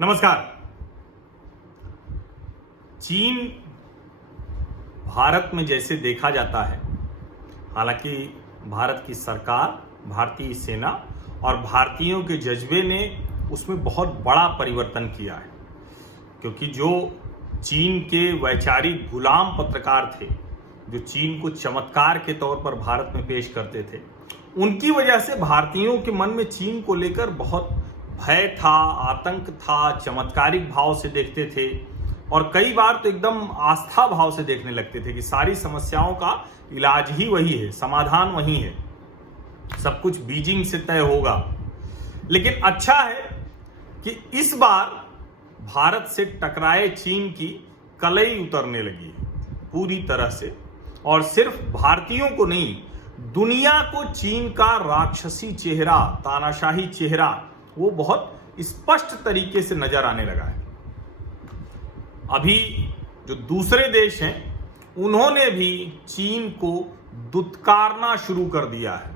नमस्कार। चीन भारत में जैसे देखा जाता है, हालांकि भारत की सरकार, भारतीय सेना और भारतीयों के जज्बे ने उसमें बहुत बड़ा परिवर्तन किया है, क्योंकि जो चीन के वैचारिक गुलाम पत्रकार थे, जो चीन को चमत्कार के तौर पर भारत में पेश करते थे, उनकी वजह से भारतीयों के मन में चीन को लेकर बहुत भय था, आतंक था, चमत्कारिक भाव से देखते थे और कई बार तो एकदम आस्था भाव से देखने लगते थे कि सारी समस्याओं का इलाज ही वही है, समाधान वही है, सब कुछ बीजिंग से तय होगा। लेकिन अच्छा है कि इस बार भारत से टकराए चीन की कलई उतरने लगी है पूरी तरह से, और सिर्फ भारतीयों को नहीं, दुनिया को चीन का राक्षसी चेहरा, तानाशाही चेहरा वो बहुत स्पष्ट तरीके से नजर आने लगा है। अभी जो दूसरे देश हैं उन्होंने भी चीन को दुत्कारना शुरू कर दिया है।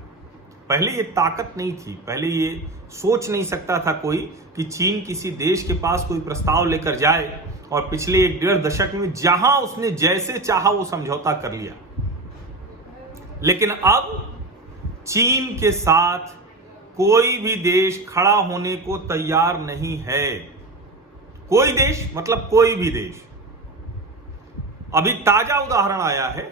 पहले ये ताकत नहीं थी, पहले ये सोच नहीं सकता था कोई कि चीन किसी देश के पास कोई प्रस्ताव लेकर जाए, और पिछले 1.5 दशक में जहां उसने जैसे चाहा वो समझौता कर लिया। लेकिन अब चीन के साथ कोई भी देश खड़ा होने को तैयार नहीं है। कोई देश मतलब कोई भी देश। अभी ताजा उदाहरण आया है,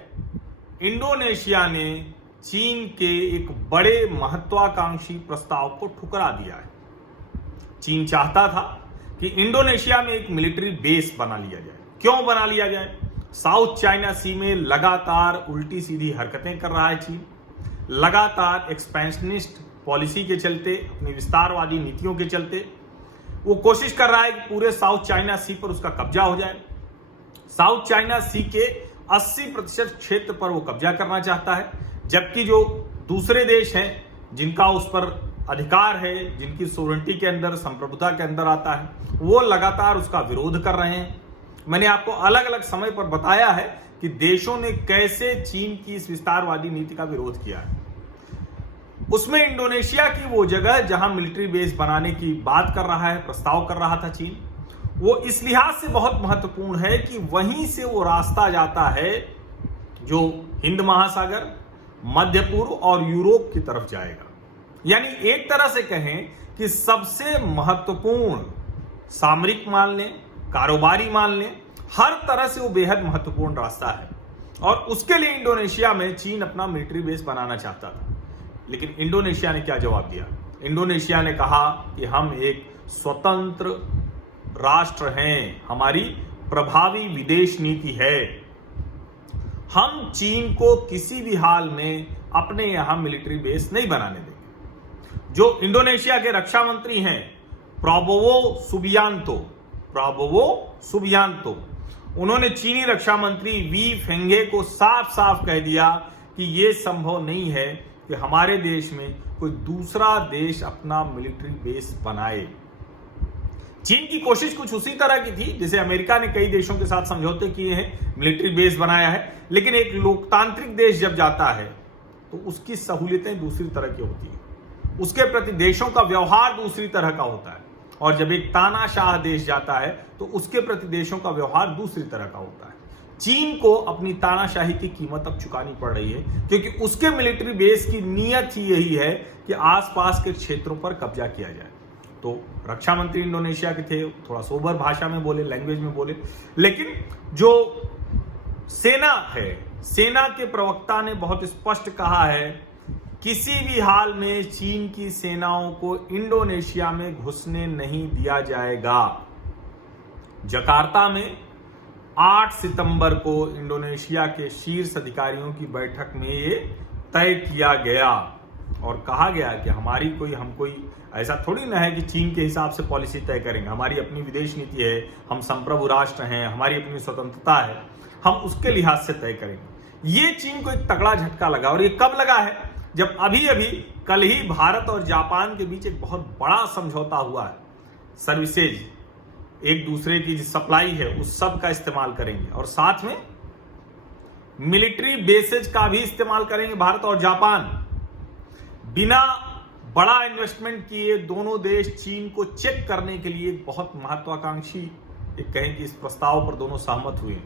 इंडोनेशिया ने चीन के एक बड़े महत्वाकांक्षी प्रस्ताव को ठुकरा दिया है। चीन चाहता था कि इंडोनेशिया में एक मिलिट्री बेस बना लिया जाए। क्यों बना लिया जाए? साउथ चाइना सी में लगातार उल्टी सीधी हरकतें कर रहा है चीन, लगातार एक्सपेंशनिस्ट पॉलिसी के चलते, अपनी विस्तारवादी नीतियों के चलते वो कोशिश कर रहा है कि पूरे साउथ चाइना सी पर उसका कब्जा हो जाए। साउथ चाइना सी के 80% क्षेत्र पर वो कब्जा करना चाहता है, जबकि जो दूसरे देश हैं जिनका उस पर अधिकार है, जिनकी सोवरेनिटी के अंदर, संप्रभुता के अंदर आता है, वो लगातार उसका विरोध कर रहे हैं। मैंने आपको अलग अलग समय पर बताया है कि देशों ने कैसे चीन की इस विस्तारवादी नीति का विरोध किया है। उसमें इंडोनेशिया की वो जगह जहां मिलिट्री बेस बनाने की बात कर रहा है, प्रस्ताव कर रहा था चीन, वो इस लिहाज से बहुत महत्वपूर्ण है कि वहीं से वो रास्ता जाता है जो हिंद महासागर, मध्य पूर्व और यूरोप की तरफ जाएगा। यानी एक तरह से कहें कि सबसे महत्वपूर्ण, सामरिक मान लें, कारोबारी मान लें, हर तरह से वो बेहद महत्वपूर्ण रास्ता है, और उसके लिए इंडोनेशिया में चीन अपना मिलिट्री बेस बनाना चाहता था। लेकिन इंडोनेशिया ने क्या जवाब दिया? इंडोनेशिया ने कहा कि हम एक स्वतंत्र राष्ट्र हैं, हमारी प्रभावी विदेश नीति है, हम चीन को किसी भी हाल में अपने यहां मिलिट्री बेस नहीं बनाने देंगे। जो इंडोनेशिया के रक्षा मंत्री हैं प्राबोवो सुबियांतो, उन्होंने चीनी रक्षा मंत्री वी फेंगे को साफ साफ कह दिया कि यह संभव नहीं है कि हमारे देश में कोई दूसरा देश अपना मिलिट्री बेस बनाए। चीन की कोशिश कुछ उसी तरह की थी जैसे अमेरिका ने कई देशों के साथ समझौते किए हैं, मिलिट्री बेस बनाया है। लेकिन एक लोकतांत्रिक देश जब जाता है तो उसकी सहूलियतें दूसरी तरह की होती हैं, उसके प्रति देशों का व्यवहार दूसरी तरह का होता है, और जब एक तानाशाह देश जाता है तो उसके प्रति देशों का व्यवहार दूसरी तरह का होता है। चीन को अपनी तानाशाही की कीमत अब चुकानी पड़ रही है, क्योंकि उसके मिलिट्री बेस की नीयत ही यही है कि आसपास के क्षेत्रों पर कब्जा किया जाए। तो रक्षा मंत्री इंडोनेशिया के थे, थोड़ा सोबर भाषा में बोले, लैंग्वेज में बोले, लेकिन जो सेना है, सेना के प्रवक्ता ने बहुत स्पष्ट कहा है किसी भी हाल में चीन की सेनाओं को इंडोनेशिया में घुसने नहीं दिया जाएगा। जकार्ता में 8 सितंबर को इंडोनेशिया के शीर्ष अधिकारियों की बैठक में ये तय किया गया और कहा गया कि हम कोई ऐसा थोड़ी ना है कि चीन के हिसाब से पॉलिसी तय करेंगे। हमारी अपनी विदेश नीति है, हम संप्रभु राष्ट्र हैं, हमारी अपनी स्वतंत्रता है, हम उसके लिहाज से तय करेंगे। ये चीन को एक तगड़ा झटका लगा, और ये कब लगा है? जब अभी कल ही भारत और जापान के बीच एक बहुत बड़ा समझौता हुआ है। सर्विसेज, एक दूसरे की सप्लाई है उस सब का इस्तेमाल करेंगे, और साथ में मिलिट्री बेसेज का भी इस्तेमाल करेंगे भारत और जापान। बिना बड़ा इन्वेस्टमेंट किए दोनों देश चीन को चेक करने के लिए एक बहुत महत्वाकांक्षी एक कहें कि इस प्रस्ताव पर दोनों सहमत हुए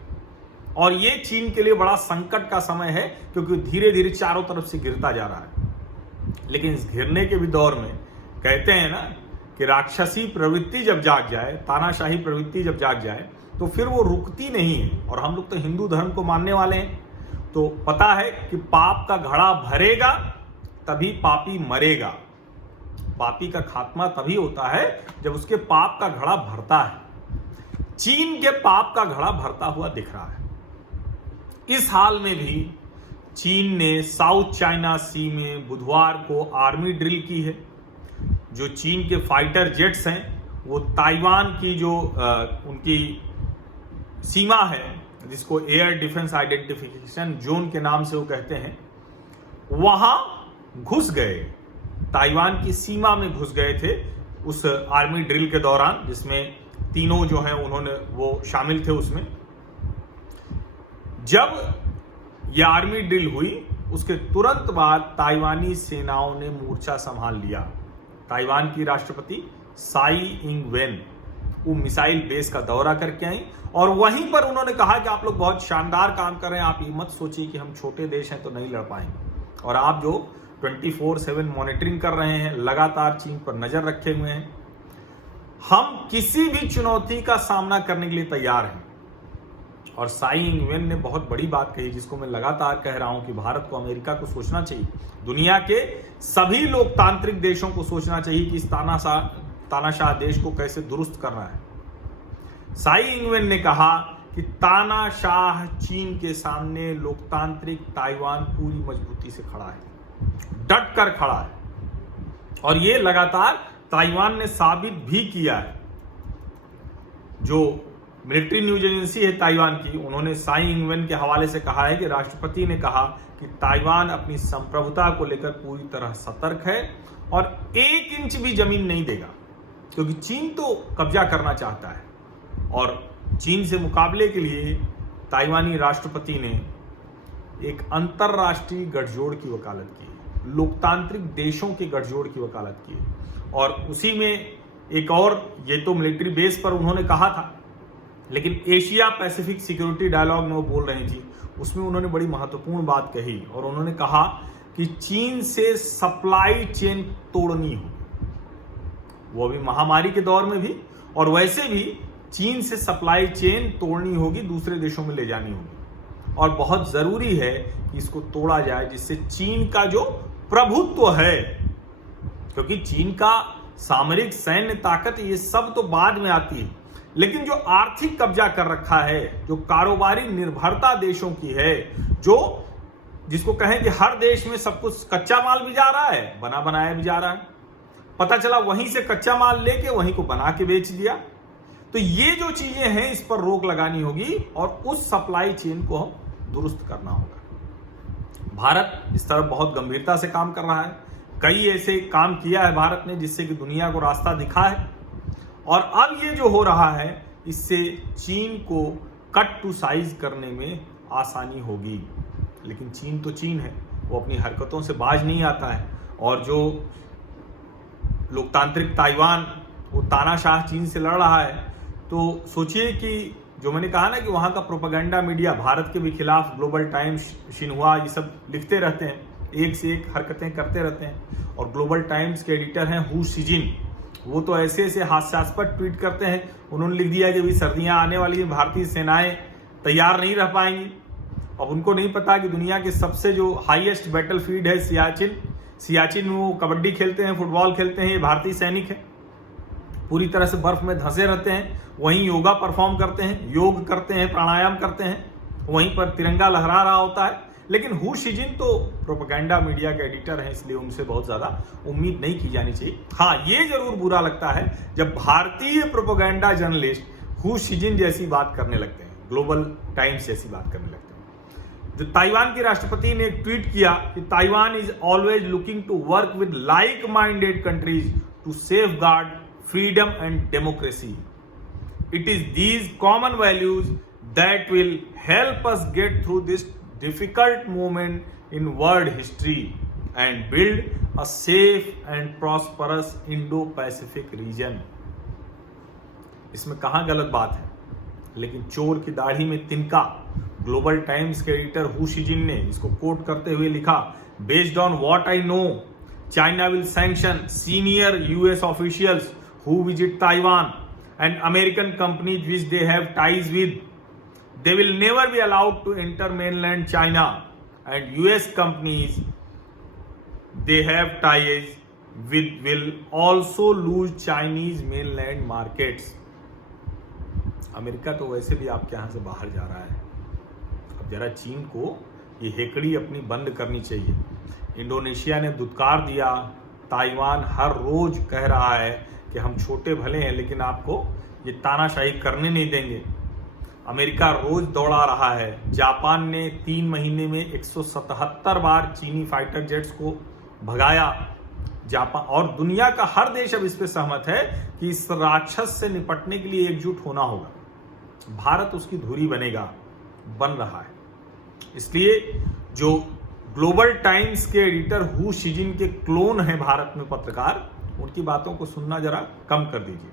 और ये चीन के लिए बड़ा संकट का समय है क्योंकि धीरे धीरे चारों तरफ से गिरता जा रहा है। लेकिन इस घिरने के भी दौर में कहते हैं ना कि राक्षसी प्रवृत्ति जब जाग जाए, तानाशाही प्रवृत्ति जब जाग जाए तो फिर वो रुकती नहीं है। और हम लोग तो हिंदू धर्म को मानने वाले हैं, तो पता है कि पाप का घड़ा भरेगा तभी पापी मरेगा। पापी का खात्मा तभी होता है जब उसके पाप का घड़ा भरता है। चीन के पाप का घड़ा भरता हुआ दिख रहा है। इस हाल में भी चीन ने साउथ चाइना सी में बुधवार को आर्मी ड्रिल की है। जो चीन के फाइटर जेट्स हैं वो ताइवान की जो उनकी सीमा है, जिसको एयर डिफेंस आइडेंटिफिकेशन जोन के नाम से वो कहते हैं, वहां घुस गए, ताइवान की सीमा में घुस गए थे उस आर्मी ड्रिल के दौरान, जिसमें तीनों जो हैं उन्होंने वो शामिल थे उसमें। जब यह आर्मी ड्रिल हुई उसके तुरंत बाद ताइवानी सेनाओं ने मोर्चा संभाल लिया। ताइवान की राष्ट्रपति साई इंग वेन वो मिसाइल बेस का दौरा करके आई और वहीं पर उन्होंने कहा कि आप लोग बहुत शानदार काम कर रहे हैं, आप ये मत सोचिए कि हम छोटे देश हैं तो नहीं लड़ पाएंगे, और आप जो 24/7 मॉनिटरिंग कर रहे हैं, लगातार चीन पर नजर रखे हुए हैं, हम किसी भी चुनौती का सामना करने के लिए तैयार हैं। और साई इंग वेन ने बहुत बड़ी बात कही, जिसको मैं लगातार कह रहा हूं कि भारत को, अमेरिका को सोचना चाहिए, दुनिया के सभी लोकतांत्रिक देशों को सोचना चाहिए कि इस तानाशाह देश को कैसे दुरुस्त करना है। साई इंग वेन ने कहा कि तानाशाह चीन के सामने लोकतांत्रिक ताइवान पूरी मजबूती से खड़ा है, डट कर खड़ा है, और ये लगातार ताइवान ने साबित भी किया है। जो मिलिट्री न्यूज एजेंसी है ताइवान की, उन्होंने साई इंग वेन के हवाले से कहा है कि राष्ट्रपति ने कहा कि ताइवान अपनी संप्रभुता को लेकर पूरी तरह सतर्क है और 1 इंच भी जमीन नहीं देगा, क्योंकि चीन तो कब्जा करना चाहता है। और चीन से मुकाबले के लिए ताइवानी राष्ट्रपति ने एक अंतरराष्ट्रीय गठजोड़ की वकालत की, लोकतांत्रिक देशों के गठजोड़ की वकालत की, और उसी में एक और, ये तो मिलिट्री बेस पर उन्होंने कहा था, लेकिन एशिया पैसिफिक सिक्योरिटी डायलॉग में वो बोल रही थी, उसमें उन्होंने बड़ी महत्वपूर्ण बात कही और उन्होंने कहा कि चीन से सप्लाई चेन तोड़नी हो, वो भी महामारी के दौर में भी, और वैसे भी चीन से सप्लाई चेन तोड़नी होगी, दूसरे देशों में ले जानी होगी, और बहुत जरूरी है कि इसको तोड़ा जाए, जिससे चीन का जो प्रभुत्व है, क्योंकि चीन का सामरिक सैन्य ताकत ये सब तो बाद में आती है, लेकिन जो आर्थिक कब्जा कर रखा है, जो कारोबारी निर्भरता देशों की है, जो जिसको कहें कि हर देश में सब कुछ कच्चा माल भी जा रहा है, बना बनाया भी जा रहा है, पता चला वहीं से कच्चा माल लेके वहीं को बना के बेच दिया। तो ये जो चीजें हैं इस पर रोक लगानी होगी और उस सप्लाई चेन को हम दुरुस्त करना होगा। भारत इस तरफ बहुत गंभीरता से काम कर रहा है, कई ऐसे काम किया है भारत ने जिससे कि दुनिया को रास्ता दिखा है, और अब ये जो हो रहा है इससे चीन को कट टू साइज करने में आसानी होगी। लेकिन चीन तो चीन है, वो अपनी हरकतों से बाज नहीं आता है, और जो लोकतांत्रिक ताइवान वो तानाशाह चीन से लड़ रहा है, तो सोचिए कि जो मैंने कहा ना कि वहाँ का प्रोपेगेंडा मीडिया भारत के भी खिलाफ, ग्लोबल टाइम्स, शिन्हुआ, ये सब लिखते रहते हैं, एक से एक हरकतें करते रहते हैं। और ग्लोबल टाइम्स के एडिटर हैं हू शिजिन, वो तो ऐसे ऐसे हास्यास्पद ट्वीट करते हैं, उन्होंने लिख दिया कि अभी सर्दियां आने वाली है, भारतीय सेनाएं तैयार नहीं रह पाएंगी। अब उनको नहीं पता कि दुनिया के सबसे जो हाईएस्ट बैटलफील्ड है सियाचिन में वो कबड्डी खेलते हैं, फुटबॉल खेलते हैं, ये भारतीय सैनिक है, पूरी तरह से बर्फ में धंसे रहते हैं, वहीं योगा परफॉर्म करते हैं, योग करते हैं, प्राणायाम करते हैं, वहीं पर तिरंगा लहरा रहा होता है। लेकिन हू शिजिन तो प्रोपेगेंडा मीडिया के एडिटर हैं, इसलिए उनसे बहुत ज्यादा उम्मीद नहीं की जानी चाहिए। हाँ, ये जरूर बुरा लगता है जब भारतीय प्रोपेगेंडा जर्नलिस्ट हू शिजिन जैसी बात करने लगते हैं, ग्लोबल टाइम्स जैसी बात करने लगते हैं। जो ताइवान के राष्ट्रपति ने ट्वीट किया कि Taiwan is always looking to work with like minded countries to safeguard freedom and democracy. It is these common values that will help us get through this difficult moment in world history and build a safe and prosperous Indo-Pacific region। इसमें कहाँ गलत बात है, लेकिन चोर की दाढ़ी में तिनका। ग्लोबल टाइम्स के एडिटर हू शिजिन ने इसको कोट करते हुए लिखा, based on what I know China will sanction senior US officials who visit Taiwan and American companies which they have ties with. They will never be allowed to enter mainland China and US companies they have ties with will also lose Chinese mainland markets। America तो वैसे भी आपके यहां से बाहर जा रहा है, अब जरा चीन को ये हेकड़ी अपनी बंद करनी चाहिए। इंडोनेशिया ने दुत्कार दिया, ताइवान हर रोज कह रहा है कि हम छोटे भले हैं लेकिन आपको ये तानाशाही करने नहीं देंगे। अमेरिका रोज दौड़ा रहा है। जापान ने 3 महीने में 177 बार चीनी फाइटर जेट्स को भगाया। जापान और दुनिया का हर देश अब इस पे सहमत है कि इस राक्षस से निपटने के लिए एकजुट होना होगा। भारत उसकी धुरी बन रहा है। इसलिए जो ग्लोबल टाइम्स के एडिटर हू शिजिन के क्लोन हैं भारत में पत्रकार, उनकी बातों को सुनना जरा कम कर दीजिए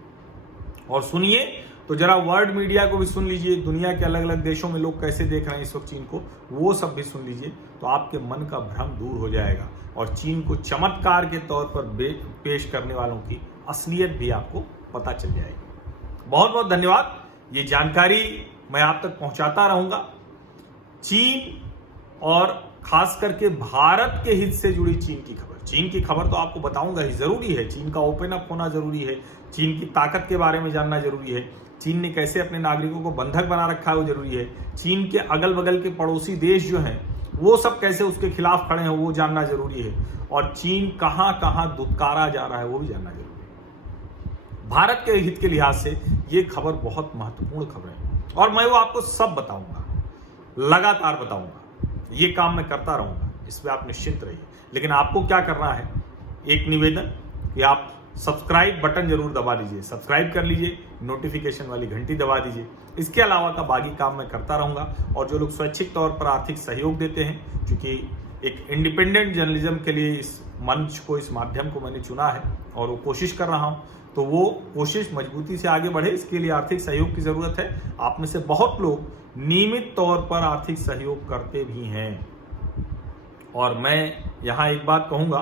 और सुनिए तो जरा वर्ल्ड मीडिया को भी सुन लीजिए। दुनिया के अलग अलग देशों में लोग कैसे देख रहे हैं इस वक्त चीन को, वो सब भी सुन लीजिए तो आपके मन का भ्रम दूर हो जाएगा और चीन को चमत्कार के तौर पर पेश करने वालों की असलियत भी आपको पता चल जाएगी। बहुत बहुत धन्यवाद। ये जानकारी मैं आप तक पहुंचाता रहूंगा। चीन और खास करके भारत के हित से जुड़ी चीन की खबर तो आपको बताऊंगा ही, जरूरी है। चीन का ओपन अप होना जरूरी है, चीन की ताकत के बारे में जानना जरूरी है, चीन ने कैसे अपने नागरिकों को बंधक बना रखा है वो जरूरी है, चीन के अगल बगल के पड़ोसी देश जो हैं वो सब कैसे उसके खिलाफ खड़े हैं वो जानना जरूरी है, और चीन कहां कहां दुत्कारा जा रहा है वो भी जानना जरूरी है। भारत के हित के लिहाज से ये खबर बहुत महत्वपूर्ण खबर है और मैं वो आपको सब बताऊंगा, लगातार बताऊंगा। ये काम मैं करता रहूंगा, इस पर आप निश्चिंत रहिए। लेकिन आपको क्या करना है, एक निवेदन कि आप सब्सक्राइब बटन जरूर दबा लीजिए, सब्सक्राइब कर लीजिए, नोटिफिकेशन वाली घंटी दबा दीजिए। इसके अलावा का बाकी काम मैं करता रहूंगा। और जो लोग स्वैच्छिक तौर पर आर्थिक सहयोग देते हैं, क्योंकि एक इंडिपेंडेंट जर्नलिज्म के लिए इस मंच को, इस माध्यम को मैंने चुना है और वो कोशिश कर रहा हूं, तो वो कोशिश मजबूती से आगे बढ़े, इसके लिए आर्थिक सहयोग की जरूरत है। आप में से बहुत लोग नियमित तौर पर आर्थिक सहयोग करते भी हैं और मैं यहाँ एक बात कहूँगा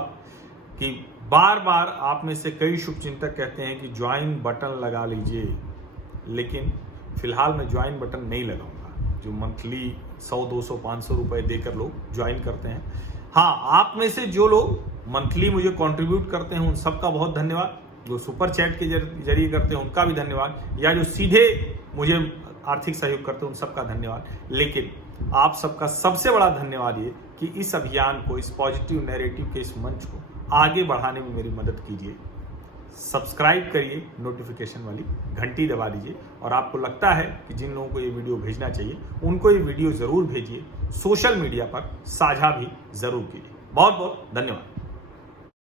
कि बार बार आप में से कई शुभचिंतक कहते हैं कि ज्वाइन बटन लगा लीजिए, लेकिन फिलहाल मैं ज्वाइन बटन नहीं लगाऊंगा। जो मंथली 100, 200, 500 रुपए देकर लोग ज्वाइन करते हैं, हाँ, आप में से जो लोग मंथली मुझे कंट्रीब्यूट करते हैं उन सबका बहुत धन्यवाद। जो सुपर चैट के जरिए करते हैं उनका भी धन्यवाद, या जो सीधे मुझे आर्थिक सहयोग करते हैं उन सबका धन्यवाद। लेकिन आप सबका सबसे बड़ा धन्यवाद ये कि इस अभियान को, इस पॉजिटिव नैरेटिव के इस मंच को आगे बढ़ाने में मेरी मदद कीजिए। सब्सक्राइब करिए, नोटिफिकेशन वाली घंटी दबा दीजिए, और आपको लगता है कि जिन लोगों को ये वीडियो भेजना चाहिए उनको ये वीडियो जरूर भेजिए। सोशल मीडिया पर साझा भी जरूर कीजिए। बहुत बहुत धन्यवाद।